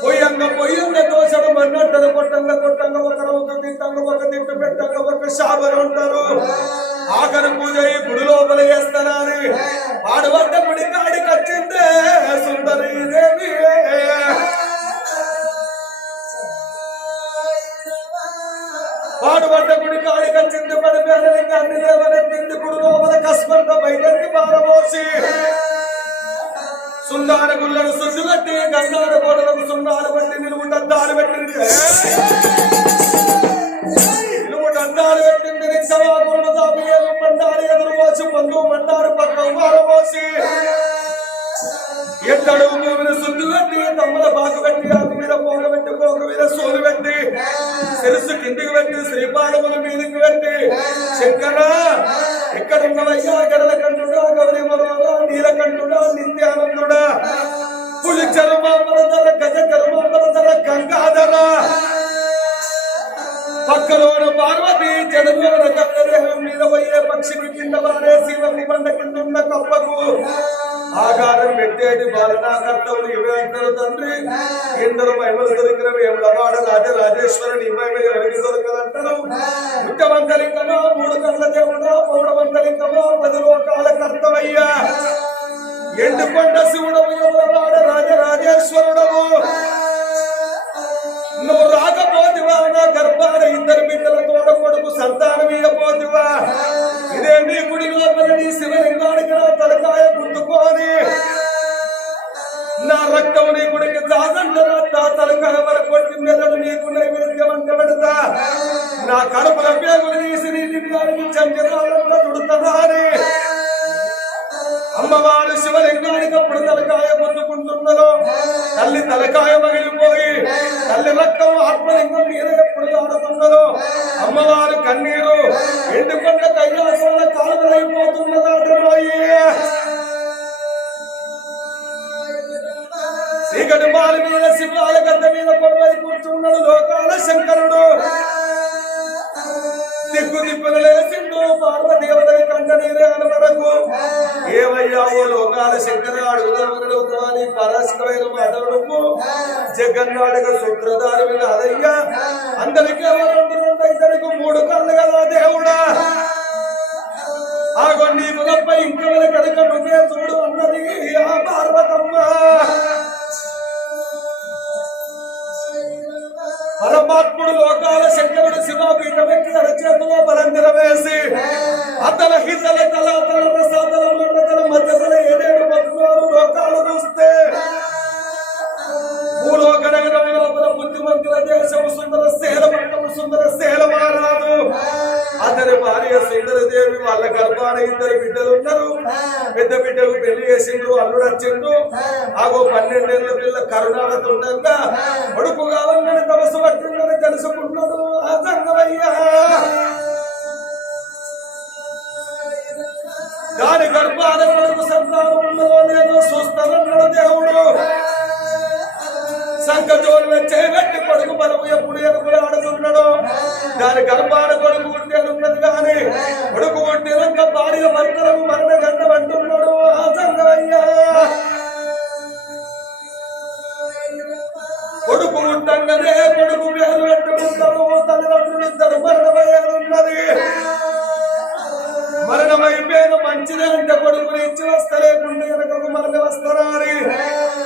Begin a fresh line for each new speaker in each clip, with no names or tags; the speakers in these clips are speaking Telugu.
పోయంగ పోయంగ దోషడు మన్నట్టడు కొట్టంగ కొట్టంగ ఒక తిట్టంగ ఒక తిట్టు పెట్టంగ ఒక శాబరు ఉంటారు. ఆఖరి పూజ ఈ గుడి లోపల చేస్తారని పాడుబడ్డ గుడి కాడికి వచ్చిందే సుందరి దేవి పాడుబడ్డ గుడి కాడికి వచ్చింది పడిపోయిన అన్ని దేవనెత్తింది గుడి లోపల కస్మంతో బయటకి పారబోసి. సుందాన గుళ్ళను సుద్దు కట్టి గంగాన గోడలకు సున్నాలు బట్టి నిలువుట అద్దాలు పెట్టింది. నిలువుట అద్దాలు పెట్టింది నిత్సవాకులను దాపియేలు మండారు ఎదురు పోసి పొందు మండారు పక్కన మారబోసి ఎత్తడు భూమిని సుద్దు కట్టి తమ్ముల పాకు పెట్టి ఆకు మీద పోగ పెట్టి పోక మీద సోలు పెట్టి శిరస్సు కిందికి పెట్టి శ్రీపాదముల పార్వతి జడలోన మీద పోయే పక్షికి కింద వారే బండ కింద ఉన్న కప్పకు ఆకారం పెట్టేటి బాలనా కర్తవులు ఇవే అంటారు తండ్రి ఇందరు మహిమలు దొరికినవి ఎవడవాడ రాజ రాజేశ్వరుని మహిమ ఎవరికి దొరకదంటారు ముఖ్యమంతలింగమా మూడు కళ్ళ దేవుడా పౌడమంతలింగమా పది లోకాల కర్తవయ్యా ఎండుకొండ శివుడవు ఎవడవాడ రాజ రాజేశ్వర నైవేద్యం అంటే పెడతా నా కడుపుల పేగులు తీసి చంద్రాలంతా దుడుతుందా అని. అమ్మవారు శివలింగానికి అప్పుడు తలకాయ పొందుకుంటున్నదో తల్లి తలకాయ మగిలిపోయి తల్లి రక్తం ఆత్మలింగం మీద ఎప్పుడు ఆడుతున్నదో అమ్మవారు కన్నీరు ఎండుకొండ కైలాసంలో కాలువలైపోతున్నదాటరోయి చీకటి బాలి మీద సింహాల గద్ద మీద పొడవై కూర్చున్నాడు లోకాల శంకరుడు. దిక్కు దిప్పులు లేచిండు పార్వదేవత కంట నీరేన ఏవయ్యా ఓ లోకాల శంకర అడుగుదడుగుతాని పరాశకమైన మాటలకు జగన్నాడక సూత్రధారి మీద అదయ్యా. అందరికీ ఎవరు ఇద్దరికి మూడు కళ్ళు కదా దేవుడా? ఆగో నీ తప్ప ఇంకెవరి కనుక నువ్వే చూడు అన్నది ఆ పార్వతమ్మ. పరమాత్ముడు లోకాల శంకరుడు తన చేతిలో బలం నిలవేసి అతల హితల తల తల ప్రసాదల మండతల మధ్యతల ఏడేడు పద్నాలు లోకాలు చూస్తే భూలోక నగరం లోపల బుద్ధిమంతుల దేశము సుందర శేల మండము సుందర శేల మహారాజు. అతని భార్య సుందరదేవి వాళ్ళ గర్భాన ఇద్దరు బిడ్డలు ఉన్నారు. పెద్ద బిడ్డకు పెళ్ళి చేసిండ్రు అల్లుడు వచ్చిండు. ఆగో పన్నెండేళ్ళ పిల్ల కరుణాలతో ఉండగా కొడుకు కావాలని తమసు పట్టిందని తెలుసుకున్నాడు ఆ సంగమయ్యా. దాని గర్భాన కొడుకు సంతానం ఉన్నదో లేదో చూస్తానన్నాడు దేవుడు. సంకటోలు చేయబట్టి కొడుకు బలము ఎప్పుడు ఎనుకులు ఆడుతున్నాడు. దాని గర్భాన కొడుకు ఉంటే ఉన్నది కానీ కొడుకు ఉంటే రంగ భార్య భర్తలకు మరణ గంట అంటున్నాడు ఆ సంగమయ్యా. కొడుకు ఉంటంగానే కొడుకు వేలు పెట్టుకుంటారు తల్లిదండ్రులు ఇద్దరు మరణమయ్యానున్నది మరణమైపోయిన మంచిదే అంటే కొడుకుని ఇచ్చి వస్తలేకుండా వెనకకు మరణ వస్తారా అని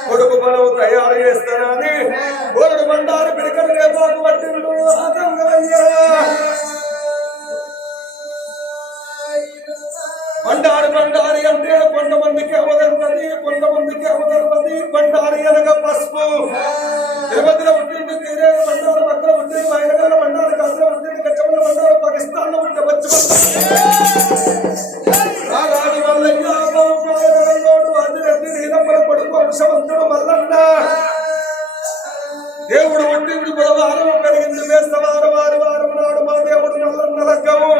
కొడుకు మనం తయారు చేస్తారా అని కోరుడు బండారు పిడికడు రేపాకు పట్టిండు బండారు బండారి అంటే కొంతమందికి అవదర్పది కొంతమందికి అవదర్పది బండారి అనగా పసుపు. తిరుపతిలో ఉంటే తీరే బండారు పక్కన ఉంటుంది వైరగల బండారు కాసులో ఉంటుంది కచ్చమల్ల బండారు పాకిస్తాన్ లో ఉంటే వచ్చి రారాజు మల్లయ్య బాబు అదిరెడ్డి నీలమ్మల కొడుకు వంశవంతుడు మల్లన్న దేవుడు ఒట్టింది బుధవారం పెరిగింది వేస్తవారం వారు వారం నాడు మా దేవుడు మల్లన్న లగ్గము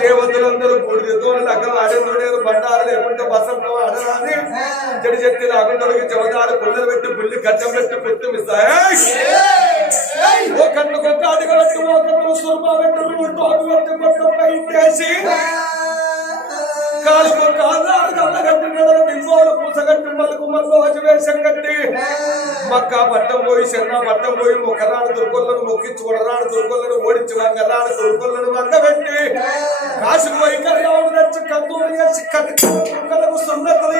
దేవతలందరూ బూడిదతో లగ్గం ఆడేందుడు బండారు లేకుంటే బసంతో ఆడరాని చెడు చెత్తి రాకుండా చెవదారు పుల్లలు పెట్టి పుల్లి కట్టం పెట్టి పుట్టి ఓ కన్నుకు ఒక అడుగు పెట్టి ఓ కన్ను సుర్మా పెట్టి టోపు పెట్టి మొత్తం పైకేసి కాలుకు కాదారు కళ్ళగట్టి నెలలు నిమ్మోలు పూసగట్టి మలుకు మల్లు వేషం కట్టి మక్క పట్టం పోయి చెన్న పట్టం పోయి మొక్కరాడు దుర్గొల్లను మొక్కించి కొడరాడు దుర్గొల్లను ఓడించి వంగరాడు దుర్గొల్లను వంగబెట్టి కాశీకి పోయి కర్యావుడు తెచ్చి కట్టుకు సున్నతలు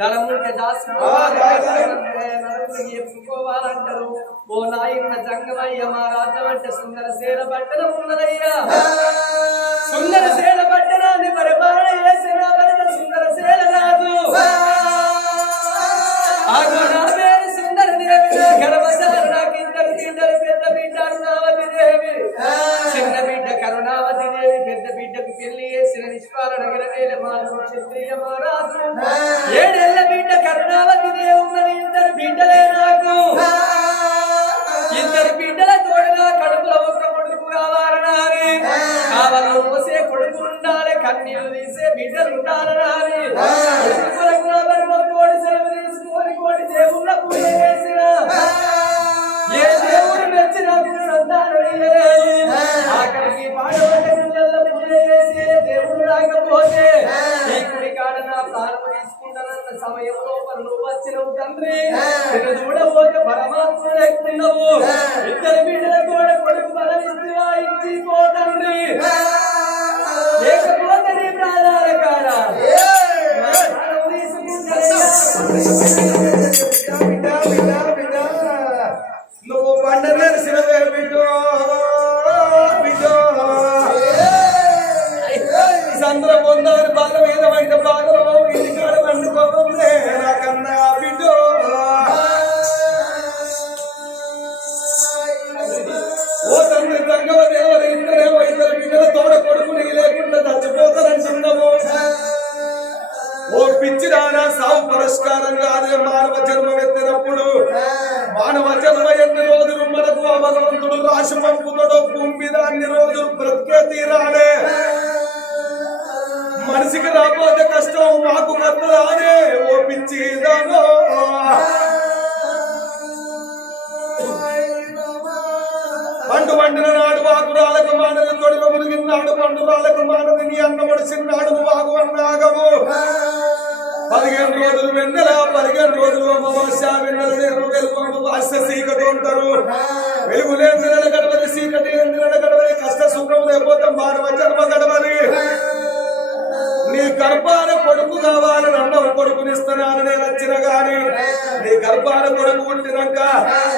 ధనముంటే దాచుకోవాలి ఎప్పుకోవాలంటారు ఓ నాయన్న జంగమయ్య మా రాజ్యం అంటే సుందర సేన పట్టణ ఉన్నదయ్యా. సుందర సేన పట్టణాన్ని పరిపాలన చేసిన సుందర సేన రాజు. సుందర దేవి నా గర్భసార నాకు ఇద్దరు బిడ్డలు పెద్ద బిడ్డ అరుణావతి దేవి. చిన్న బిడ్డ కరుణావతి దేవి పెద్ద బిడ్డకు పెళ్ళి చేసిన నిష్పాలన గరవేల మానవ క్షత్రియ మహారాజు.
Gracias. మునిగినాడు పండు రాలకు మానది నువ్వు వాగు పదిహేను రోజులు వెన్నెల పదిహేను రోజులు అమావాస్య వెన్నెల వెలుగు అమావాస్య చీకటి ఉంటారు. వెలుగు లేని నెల గడవది చీకటి లేని నెల గడవది కష్ట సుఖం లేకపోతే మానవ జన్మ గడవది నీ గర్భాన కొడుకు కావాలని అన్నవు కొడుకునిస్తున్నాను నేను వచ్చిన గాని నీ గర్భాన కొడుకు పుట్టినాక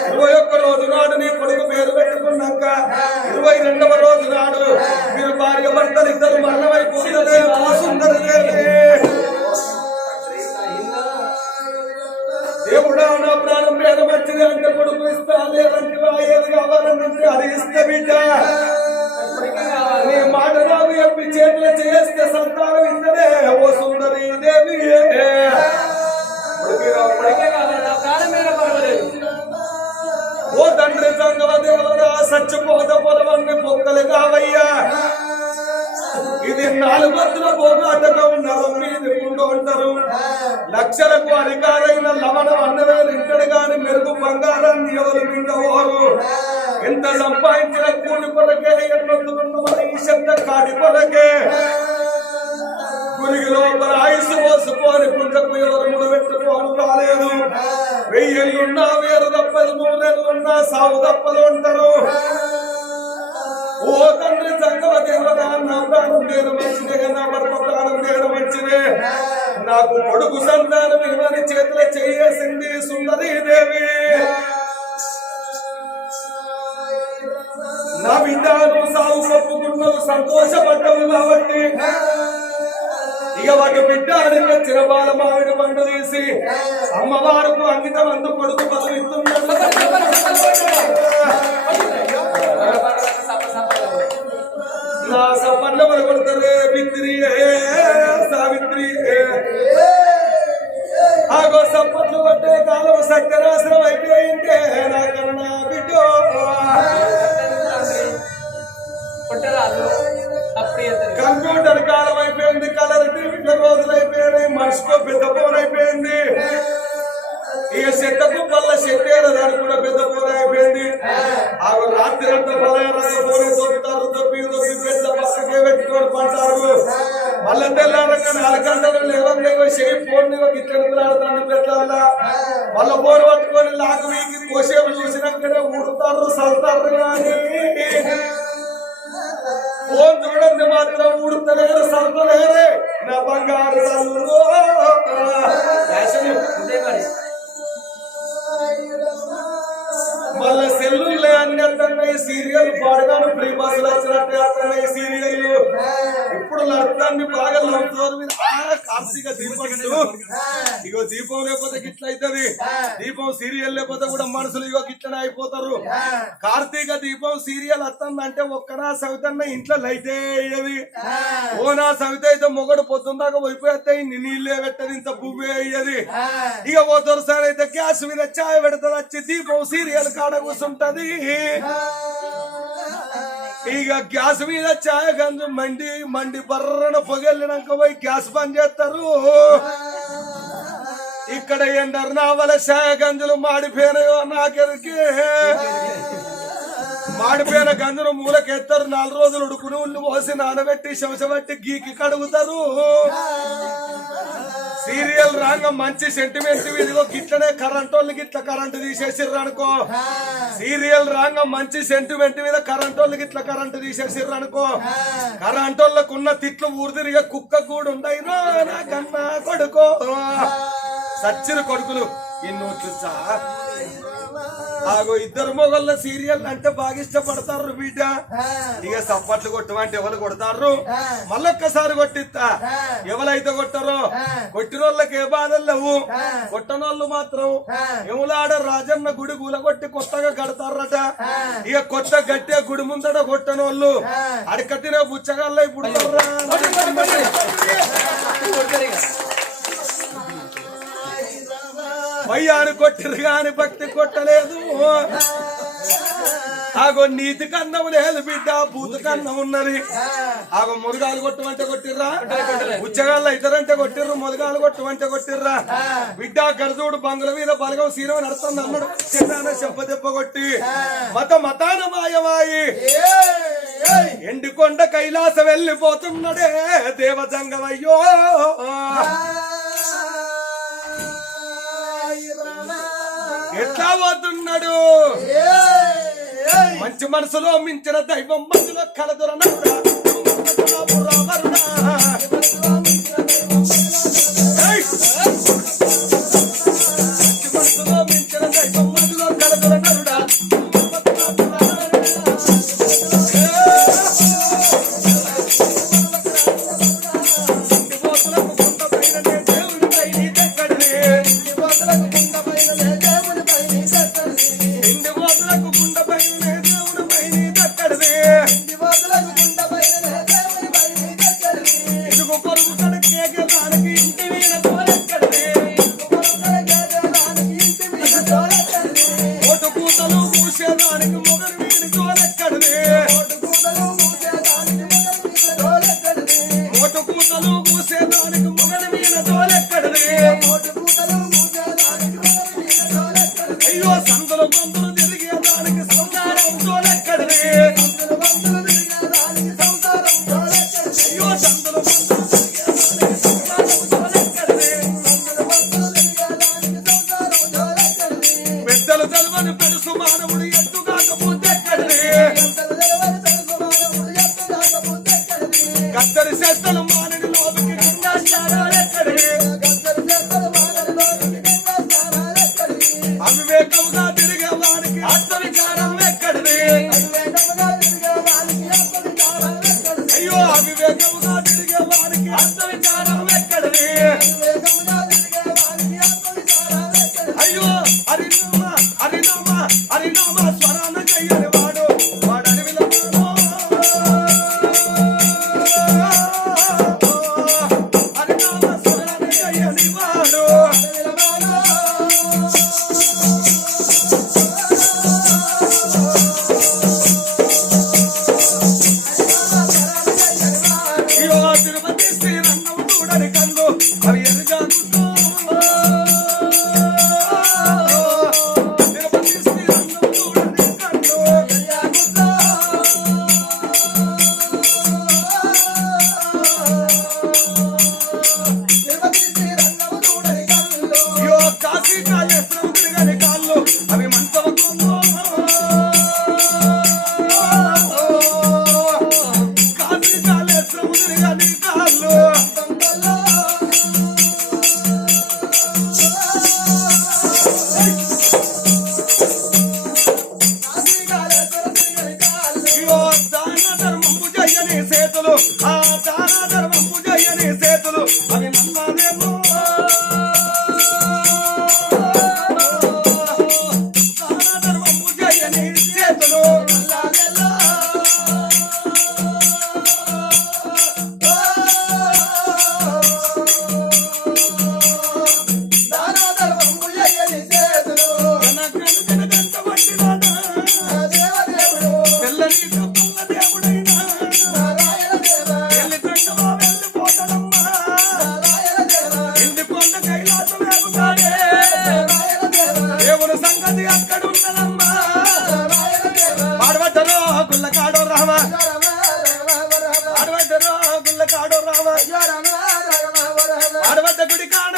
ఇరవై ఒక్క రోజు నాడు నీ కొడుకు పేరు పెట్టుకున్నాక ఇరవై రెండవ రోజు నాడు మీరు భార్య భర్తలు ఇద్దరు దేవి. దేవుడా నా ప్రాణం మీద మంచిది అంటే కొడుకు ఇస్తా లేదంటే ఏది కావాలంటే అది ఇస్తే బిడ్డ నీ మాట నాకు చేతులు చేస్తే సంతానం ఓ సుందరి దేవి
ఇప్పటికే కావాలి, నా ప్రాణం మీద పర్వాలేదు.
ఓ తండ్రి సంగమ దేవరా సచ్చిపోత పొలవన్ని పొక్కలు కావయ్యా. ఇది నాలుగు వందల పోగాటకం నరం మీద ఉండు అంటారు లక్షలకు అధికారైన లవణం అన్నవేలు ఇంటడు గాని మెరుగు బంగారాన్ని ఎవరు మింగవారు. ఎంత సంపాదించిన కూలి కొరకే ఎన్నొద్దుకున్న ఈ శబ్ద కాటి కొరకే. గురికి లోపల ఆయుసు పోసుకొని కుంటకు ఎవరు ముడు పెట్టుకోను రాలేదు ఉన్నా వేరు తప్పదు ఉన్నా సాగు తప్పదు అంటారు. ఓ తండ్రి సంగమ దేవరా నా ప్రాణం నేను మంచిదే నా భర్త ప్రాణం నేను మంచిదే. నాకు కొడుకు సంతానం ఇవ్వని చేతుల చేయేసింది సుందరి దేవి నా బిడ్డను సాగు ఒప్పుకున్నావు సంతోషపడ్డావు కాబట్టి ఇక వాటి బిడ్డ అడిగిన చిరబాల మామిడి పండు తీసి అమ్మవారికి అంకితం అందు కొడుకు బలం నా సపన్న పడగొడతలే ఊడుతలేరు నా బంగారు అర్థమయ్యే సీరియల్ పాడగాను ఫ్రీ బస్సులు వచ్చినట్టు అర్థమయ్యే సీరియల్. ఇప్పుడు అర్థాన్ని బాగా ఆ, కార్తీక దీపం ఇగో దీపం లేకపోతే గిట్ల అవుతుంది దీపం సీరియల్ లేకపోతే కూడా మనుషులు ఇగో గిట్లనే అయిపోతారు. కార్తీక దీపం సీరియల్ వస్తుందంటే ఒక్కనా సవితన్న ఇంట్లో లైటే అయ్యేది ఓనా సవిత అయితే మొగడు పొద్దున్నాక పోయిపోతే ఇన్ని నీళ్ళే పెట్టదు ఇంత పువ్వే అయ్యేది ఇక పోతారు సార్ అయితే గ్యాస్ మీద చాయ్ పెడతారు వచ్చి దీపం సీరియల్ కాడ కూర్చుంటది ఇక గ్యాస్ మీద చాయ గంజు మండి మండి బర్రన పొగెళ్ళినాక పోయి గ్యాస్ బంద్ చేస్తారు. ఇక్కడ ఎందరు నావల చాయ గంజులు మాడిపోయినాయో నాకెరికి. మాడిపోయిన గంజును మూలకెత్తారు నాలుగు రోజులు ఉడుకుని ఉల్లు పోసి నానబెట్టి శంసబెట్టి గీకి కడుగుతారు. సీరియల్ రాంగ మంచి సెంటిమెంట్ ఇదిగో గిట్లనే కరెంట్ వాళ్ళు గిట్ల కరెంట్ తీసేసిర్రు అనుకో. సీరియల్ రాంగ మంచి సెంటిమెంట్ మీద కరెంట్ వాళ్ళు గిట్ల కరెంట్ తీసేసిర్రు అనుకో. కరెంట్ వాళ్ళకు ఉన్న తిట్లు ఊరిదిరిగా కుక్క కూడా ఉండయి. నా కన్నా కొడుకో. సచ్చిన కొడుకులు ఇన్నో చూసా ఆగో ఇద్దరు మొగళ్ళ సీరియల్ అంటే బాగా ఇష్టపడతారు బిడ్డ ఇక సప్పట్లు కొట్టమంటే ఎవరు కొడతారు మళ్ళొక్కసారి కొట్టిస్తా ఎవరైతే కొట్టారో కొట్టిన వాళ్ళకి ఏ బాధలు లేవు కొట్టనోళ్ళు మాత్రం ఎములాడ రాజన్న గుడి కూలగొట్టి కొత్తగా కడతారట ఇక కొత్త గట్టే గుడి ముందట కొట్టనోళ్ళు అడికట్టిన బుచ్చగాళ్ళ ఇప్పుడు
అయ్యాను ఇక.
భయ్యాను కొట్టిరు గాని భక్తి కొట్టలేదు. ఆగో నీతి కన్నం లేదు బిడ్డ భూత కన్నం ఉన్నది. ఆగో మురుగాలు కొట్టమంటే కొట్టిర్రా? ఉచ్చగాళ్ళు ఇద్దరంటే కొట్టిర్రు మురుగాలు కొట్టమంటే కొట్టిర్రా? బిడ్డ గరజోడు బంగుల మీద బలగం సీనం నడుస్తుంది అన్నాడు. చిన్న చెప్ప దెబ్బ కొట్టి. మత మతాన మాయమాయి ఎండుకొండ కైలాస వెళ్ళిపోతున్నాడే దేవజంగమయ్యో ఎట్లా పోతున్నాడు? మంచి మనసులో మించిన దైవం మనసులో కలదురనవుడా మంచి గద్దరి చేస్తలు మానడి లోపలికి గంగా స్నానాలు ఎక్కడి? అవివేకముగా తిరిగే వానికి ఆత్మ విచారం ఎక్కడిది అయ్యో అవివేకముగా తిరిగే వానికి ఆత్మ విచారం ఎక్కడిది అయ్యో ఓ దాన ధర్మము జయని సేతులు ఆ దాన ధర్మము జయని సేతులు అవి పాడవద్దరో గుల్లకాడో రామ పాడవద్ద గుడి కాడ.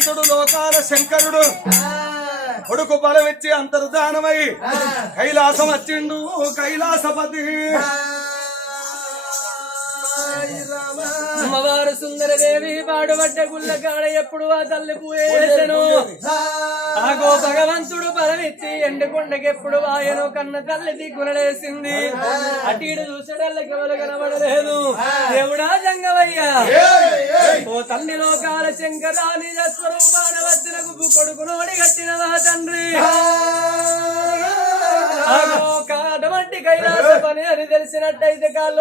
భగవంతుడు లోకాల శంకరుడు. కొడుకు బలమిచ్చి అంతర్ధానమై కైలాసం వచ్చిండు కైలాసపతి.
అమ్మవారు సుందరదేవి పాడుబడ్డ గుళ్ళ కాడ ఎప్పుడు ఆ తల్లి పూయేసను ఆగో భగవంతుడు బలమిచ్చి ఎండుకొండకెప్పుడు వాయను కన్న తల్లి దిగునలేసింది అటు ఇటు చూసేటల్లకి ఎవరు కనబడలేదు. దేవుడా జంగవయ్యా. ఓ తల్లి లోకాల శంకరా నిజ స్వరూపాన వచ్చిన కొడుకునోడి కట్టినవా తండ్రి. ఆగో కాటమంటి కైలాస పని అని తెలిసినట్టయితే కాళ్ళు